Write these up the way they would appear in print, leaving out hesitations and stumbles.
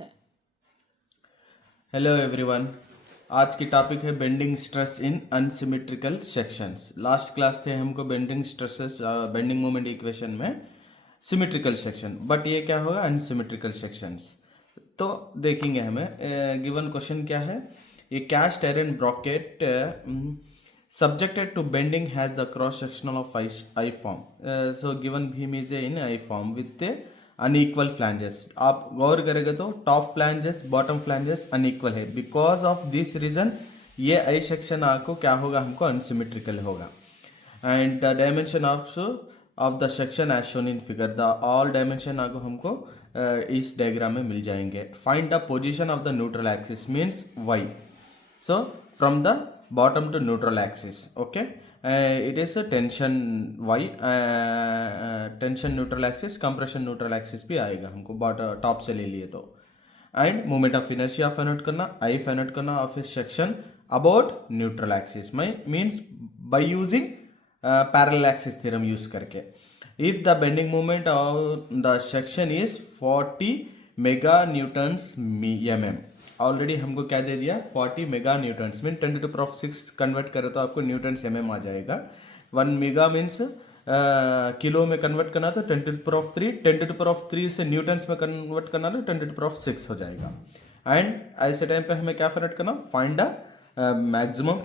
है। Hello everyone. आज की टॉपिक है bending stress in unsymmetrical sections. Last class थे हमको bending stresses bending moment equation में सिमेट्रिकल सेक्शन, बट ये क्या होगा अनसिमेट्रिकल सेक्शंस। तो देखेंगे हमें गिवन क्वेश्चन क्या है। ये cast iron bracket subjected to bending has the cross sectional of I form. So given beam is in I form with a unequal flanges. आप गौर करेंगे तो top flanges bottom flanges unequal है। Because of this reason ये I section आपको क्या होगा, हमको अनसिमेट्रिकल होगा। And the dimension of the section as shown in figure, the all dimension आपको हमको इस डायग्राम में मिल जाएंगे। Find the position of the neutral axis means y. So from the bottom to neutral axis, okay, it is a tension y, tension neutral axis, compression neutral axis भी आएगा हमको bottom top से ले लिए तो। And moment of inertia find out करना, I find out करना of a section about neutral axis means by using parallel axis theorem use करके। If the bending moment of the section is 40 mega newtons mm, already हमको क्या दे दिया 40 mega Newton's mean 10⁶ convert करें तो आपको Newton's mm आ जाएगा। 1 mega means kilo में convert करना तो 10⁻³ से न्यूटन्स में कन्वर्ट करना तो 10⁶ हो जाएगा। एंड ऐसे टाइम पे हमें क्या फाइंड आउट करना, find the maximum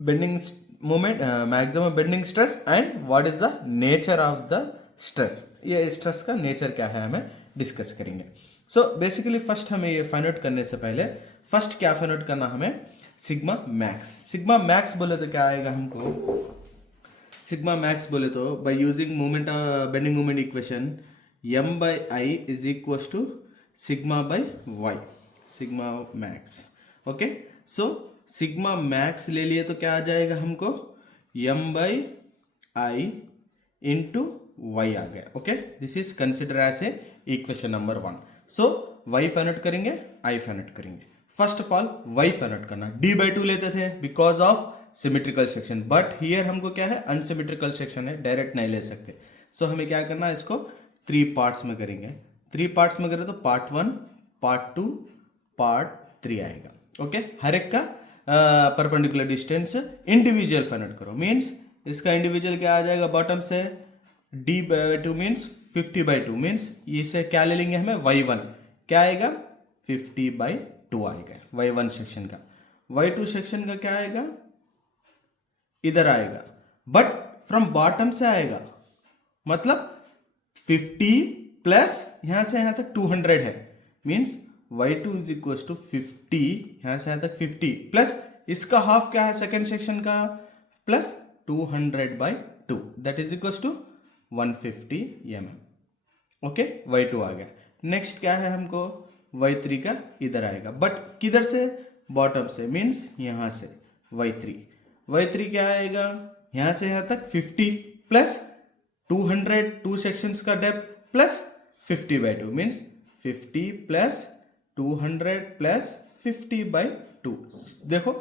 bending moment, maximum bending stress and what is the nature of the stress. ये स्ट्रेस का नेचर क्या है हमें डिस्कस करेंगे। सो बेसिकली फर्स्ट हमें ये फाइंड आउट करने से पहले फर्स्ट क्या फाइंड आउट करना, हमें सिग्मा मैक्स। सिग्मा मैक्स बोले तो क्या आएगा हमको, सिग्मा मैक्स बोले तो by using moment bending moment equation m by I is equal to sigma by Y, sigma max. Okay, so sigma max ले लिए तो क्या आ जाएगा हमको m by I into Y आ गया। Okay, this is consider as a equation number 1। सो y फाइंड आउट करेंगे, i फाइंड आउट करेंगे। First of all y find out करना, d/2 लेते थे because of symmetrical section, but here हमको क्या है अनसिमेट्रिकल सेक्शन है, डायरेक्ट नहीं ले सकते। सो हमें क्या करना है, इसको 3 पार्ट्स में करेंगे। 3 पार्ट्स में करें तो पार्ट 1, पार्ट 2, पार्ट 3 आएगा। ओके, हर एक का perpendicular distance individual find out करो। मीन्स इसका इंडिविजुअल क्या आ जाएगा, बॉटम से d/2 मीन्स 50/2 मीन्स इसे क्या ले लेंगे हमें y1 क्या आएगा 50/2 आएगा y1 सेक्शन का। y2 सेक्शन का क्या आएगा, इधर आएगा बट फ्रॉम बॉटम से आएगा, मतलब 50 प्लस यहां से यहां तक 200 है, means y2 is equal to 50, यहां से यहां तक 50 प्लस इसका हाफ क्या है सेकेंड सेक्शन का plus 200/2, that is equal to 150 mm। Okay, y2 आ गया। नेक्स्ट क्या है हमको y3 का इधर आएगा, बट किधर से, बॉटम से, मीन्स यहां से y3 क्या आएगा यहां से यहां तक 50 प्लस 200 2 सेक्शंस का depth plus 50/2 means 50 plus 200 plus 50/2। देखो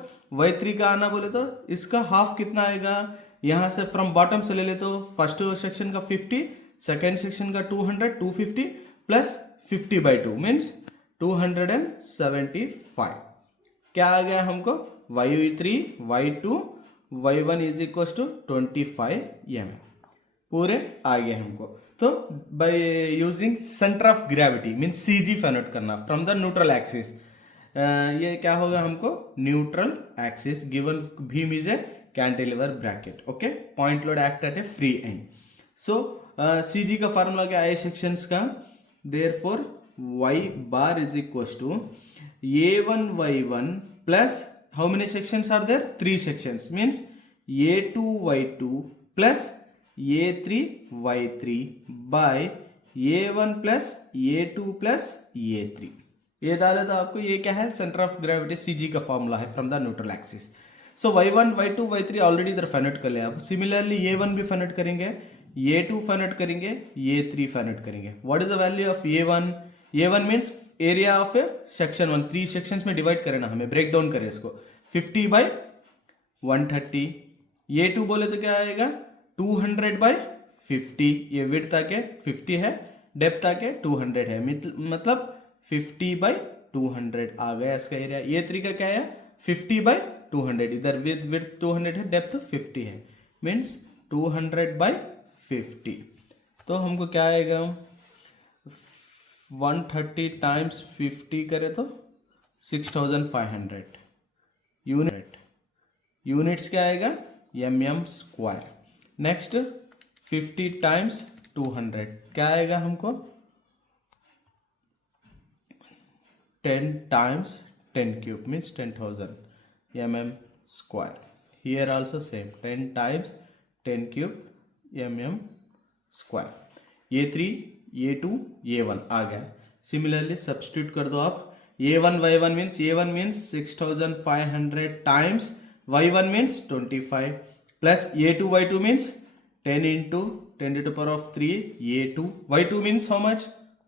y3 का आना बोले तो इसका हाफ कितना आएगा, यहां से फ्रॉम बॉटम से ले ले तो फर्स्ट सेक्शन का 50, सेकेंड सेक्शन का 200, 250 प्लस 50/2 मीन्स 275। क्या आ गया हमको y3 y2 y1 is equal to 25 mm पूरे आ गए हमको। तो by using centre of gravity means CG find out करना फ्रॉम द न्यूट्रल एक्सिस। ये क्या होगा हमको neutral axis given beam is a cantilever bracket. Okay, point load act at a free end. So CG का formula क्या है sections का, therefore y bar is equal to a1 y1 plus how many sections are there 3 sections means a2 y2 plus a3 y3 by a1 plus a2 plus a3। ये डाले तो आपको ये क्या है सेंटर ऑफ ग्रेविटी CG का formula है from the neutral axis. So y1 y2 y3 already इधर फाइंड आउट कर लिया। अब सिमिलरली a1 भी फाइंड आउट करेंगे, a2 फाइंड आउट करेंगे, a3 फाइंड आउट करेंगे। What is the value of a1, a1 means area of a section 1, 3 sections में divide करें ना, हमें ब्रेक डाउन करें इसको 50/130। a2 बोले तो क्या आएगा 200/50, ये विड्थ आके 50 है, डेप्थ आके 200 है, मतलब 50/200 आ गया इसका एरिया। ये तरीका क्या है, 50/200, इधर विड्थ 200 है, डेप्थ 50 है, मीन्स 200/50। तो हमको क्या आएगा, 130 टाइम्स 50 करे तो 6500 यूनिट्स क्या आएगा, mm²। नेक्स्ट 50 टाइम्स 200 क्या आएगा हमको, 10 times 10 cube means 10,000 mm²। Here also same 10 times 10 cube mm²। ये 3 ये 2 ये 1 आ गया। सिमिलरली सब्स्टिट्यूट कर दो आप, a1 y1 means a1 means 6500 times y1 means 25 plus a2 y2 means 10 into 10 to the power of 3 a2 y2 means how much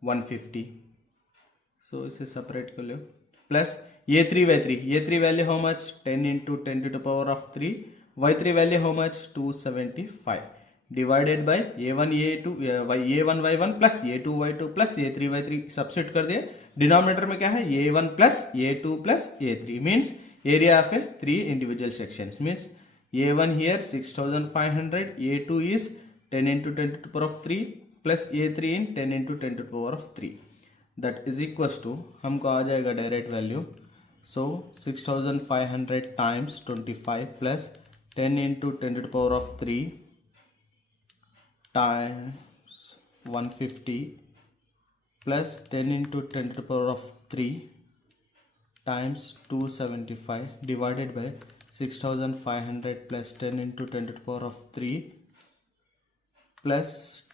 150। So इसे separate कर लो, plus a3 y3 value how much 10 into 10 to the power of 3 y3 value how much 275 divided by a1 a2 a1 y1 plus a2 y2 plus a3 y3 substitute कर दिए। Denominator में क्या है, a1 plus a2 plus a3 means area of a 3 individual sections means a1 here 6500, a2 is 10 into 10 to the power of 3 plus a3 in 10 into 10 to the power of 3, that is equals to हमको आ जाएगा direct value. So 6500 times 25 plus 10 into 10 to the power of 3 times 150 plus 10 into 10 to the power of 3 times 275 divided by 6500 plus 10 into 10 to the power of 3 plus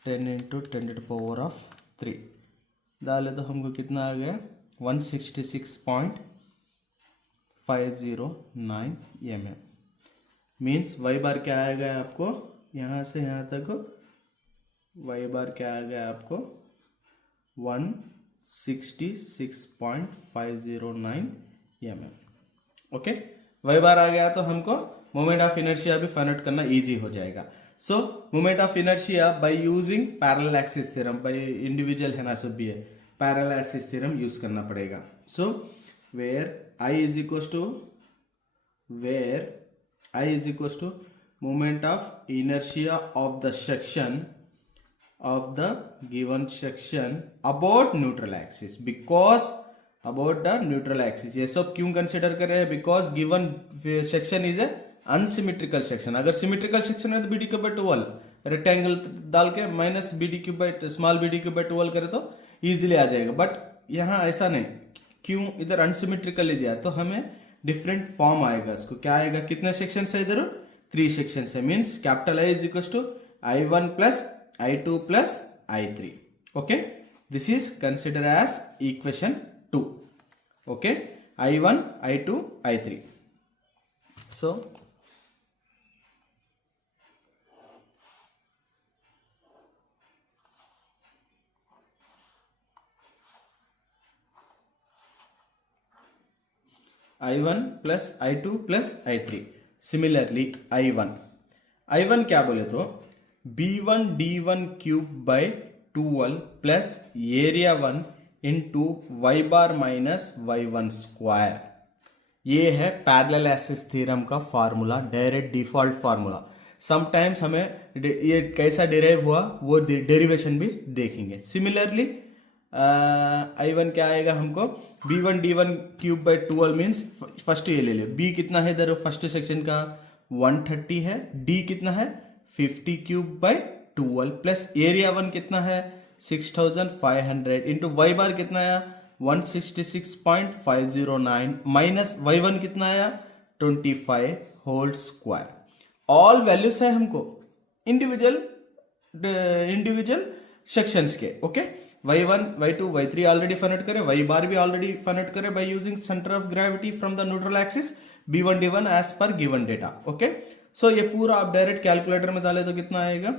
10 into 10 to the power of 3 डाले तो हमको कितना आ गया, 166.509 mm। Means y बार क्या आएगा आपको, यहाँ से यहाँ तक y बार क्या आ गया आपको 166.509 mm। ओके, y बार आ गया तो हमको मोमेंट ऑफ इनर्शिया भी फाइंड आउट करना इजी हो जाएगा। सो moment of inertia bye using parallel axis theorem, by individual है ना, सब भी है, पैरेलल एक्सिस थ्योरम यूज करना पड़ेगा। So where I is equals to moment of inertia of the section of the given section about neutral axis, because about the neutral axis। ये सब क्यों कंसिडर कर रहे हैं, because given section is a unsymmetrical section. अगर symmetrical section है तो bd cube by 12 rectangle डाल के minus bd cube by small bd cube by 12 करे तो इजीली आ जाएगा, बट यहाँ ऐसा नहीं। क्यों, इधर अनसिमेट्रिकली दिया तो हमें डिफरेंट फॉर्म आएगा। इसको क्या आएगा, कितने सेक्शन है इधर, 3 सेक्शन है, means capital I is equal to I1 plus I2 plus I3। Okay, this is consider as equation 2। Okay, I1 I2 I3। So I1 plus I2 plus I3। Similarly I1 क्या बोले तो B1 D1 cube by 12 plus area 1 into y bar minus y1²। ये है parallel axis theorem का formula, direct default formula. Sometimes हमें ये कैसा derive हुआ वो डेरिवेशन भी देखेंगे। सिमिलरली I1 क्या आएगा हमको, B1 D1 cube by 12 means first ये ले लो, B कितना है इधर फर्स्ट सेक्शन का 130 है, D कितना है 50 क्यूब बाई 12 प्लस एरिया 1 कितना है 6500 इंटू y बार कितना आया 166.509 माइनस y1 कितना आया 25 होल स्क्वायर। ऑल वैल्यूज है हमको इंडिविजुअल सेक्शंस के। Okay, y1 y2 y3 already find out करे, y बार भी ऑलरेडी फाइंड आउट करे by using centre of gravity from the neutral axis b1 d1 as per given data. Okay, so ये पूरा आप direct calculator में डाले तो कितना आएगा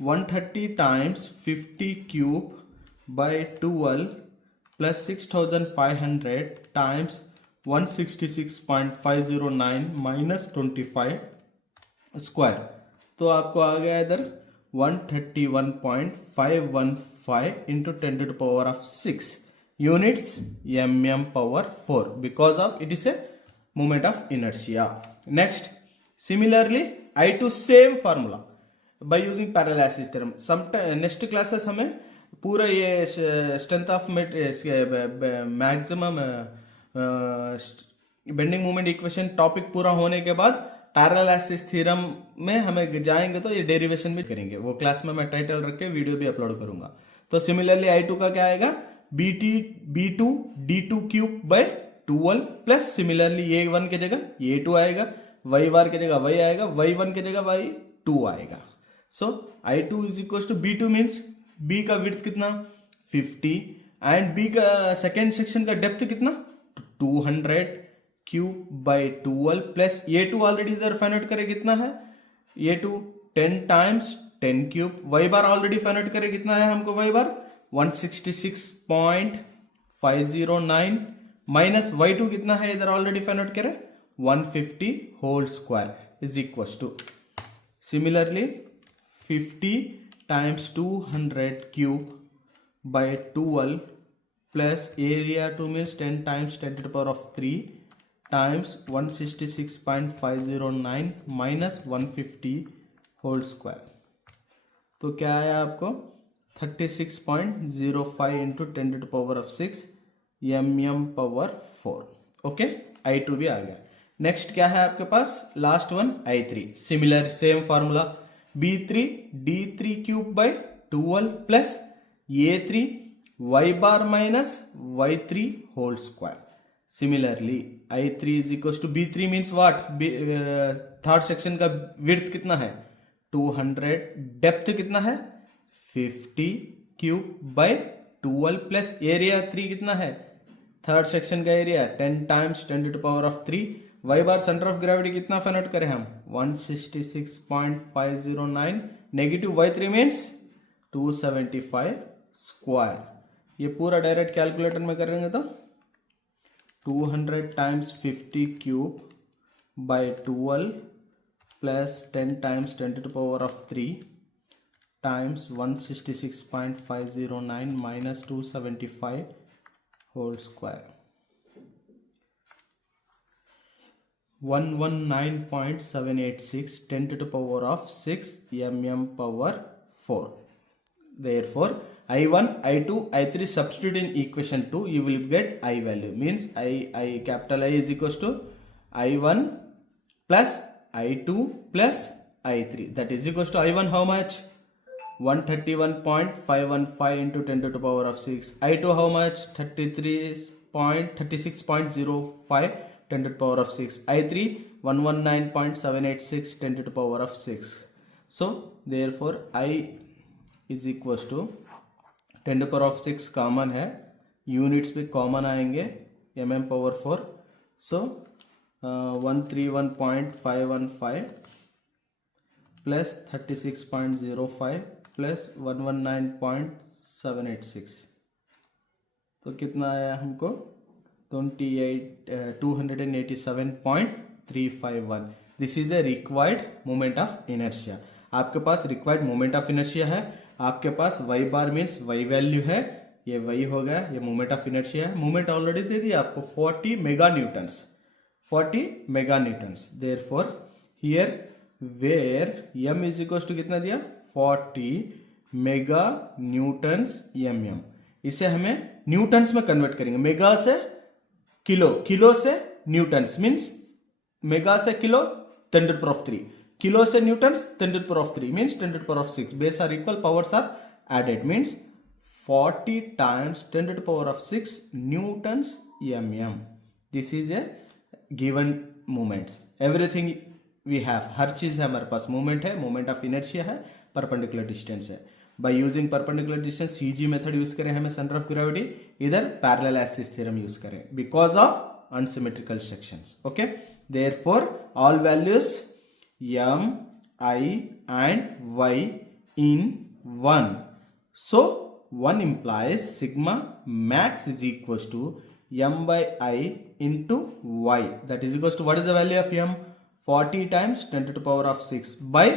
130 times 50 cube by 12 plus 6500 times 166.509 minus 25 square, तो आपको आ गया इधर 131.515 into 10 to the power of 6 units mm power 4 because of it is a moment of inertia. Next, similarly I2 same formula by using parallel theorem. Next classes हमें पूरा ये strength of maximum bending moment equation topic पूरा होने के बाद parallel theorem में हमें जाएंगे तो ये डेरिवेशन भी करेंगे. वो क्लास में मैं टाइटल रख के वीडियो भी अपलोड करूंगा. तो सिमिलरली I2 का क्या आएगा, b2 d2 cube by 12 plus similarly ये 1 की जगह ये 2 आएगा, y बार की जगह y आएगा, y1 की जगह y2 आएगा. So I2 is equal to b2 means b का विड्थ कितना 50 एंड b का सेकेंड सेक्शन का डेप्थ कितना 200 क्यूब बाय 12 प्लस ये 2 ऑलरेडी इधर फाइंड आउट करे कितना है, ये 2 10 टाइम्स 10 क्यूब, y बार ऑलरेडी फाइंड आउट करे कितना है हमको, y बार 166.509 माइनस y2 कितना है इधर ऑलरेडी फाइंड आउट करे 150 whole square is equal to similarly 50 times 200 cube by 12 plus area 2 means 10 times 10 to the power of 3 times 166.509 minus 150 whole square. तो क्या आया आपको 36.05 into 10 to the power of 6 mm power 4. Okay, I2 भी आ गया. Next क्या है आपके पास, last one I3. Similar same formula b3 d3 cube by 12 plus ये 3 y bar minus y3 whole square. Similarly I3 is equal to b3 means what, third section का width कितना है 200, डेप्थ कितना है 50 क्यूब बाय 12 प्लस एरिया 3 कितना है, third section का area 10 times 10 to the power of 3. y bar centre of gravity कितना find out करें हम 166.509 नेगेटिव y3 मीन्स 275 स्क्वायर. ये पूरा डायरेक्ट कैलकुलेटर में करेंगे तो 200 times 50 cube by 12 plus 10 times 10 to the power of 3 times 166.509 minus 275 whole square 119.786 10 to the power of 6 mm power 4. Therefore I1 I2 I3 substitute in equation 2 you will get I value means capital I is equals to I1 plus I2 plus I3 that is equals to I1 how much 131.515 into 10 to the power of 6. I2 how much 36.05 10 to the power of 6. I3 119.786 10 to the power of 6. So therefore I is equals to 10 to the power of 6 common है, units भी common आएंगे mm power 4. सो 131.515 plus 36.05 plus 119.786 तो कितना आया हमको 287.351. This is a required moment of inertia. आपके पास रिक्वायर्ड मोमेंट ऑफ इनर्शिया है, आपके पास y bar means y value है, ये y हो गया, ये मोमेंट ऑफ इनर्शिया है. मोमेंट ऑलरेडी दे दिया आपको 40 mega newtons. Therefore here where m is equal to कितना दिया 40 मेगा न्यूटन्स mm. इसे हमें न्यूटन्स में कन्वर्ट करेंगे, मेगा से किलो से न्यूटन्स मीन्स मेगा से kilo 10 to the power of 3, kilo से Newton's 10 to the power of 3 means 10 to the power of 6. Base are equal, powers are added means 40 times 10 to the power of 6 newtons mm. This is a given moments. Everything we have, हर चीज है हमारे पास, moment है, moment of inertia है, perpendicular distance है. By using perpendicular distance CG method use करें हमें centre of gravity, इधर parallel axis theorem use करें because of unsymmetrical sections. Okay, therefore all values m, I and y in 1. So 1 implies sigma max is equals to m by I into y. That is equals to what is the value of m? 40 times 10 to the power of 6 by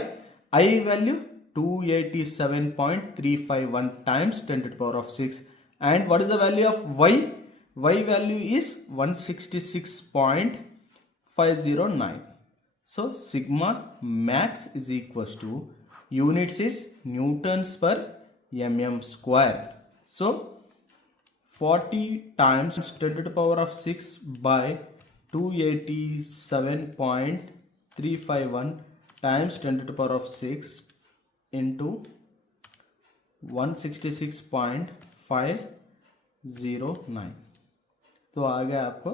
I value 287.351 times 10 to the power of 6. And what is the value of y? Y value is 166.509. So sigma max is equals to, units is newtons per mm square. So 40 times 10 to the power of 6 by 287.351 times 10 to the power of 6 into 166.509, तो आ गया आपको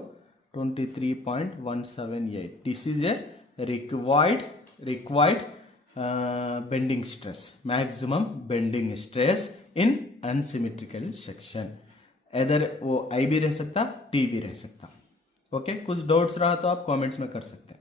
23.178. This is a required bending stress, maximum bending stress in unsymmetrical section. इधर वो आई भी रह सकता, T भी रह सकता. ओके, कुछ डाउट्स रहा तो आप कमेंट्स में कर सकते हैं.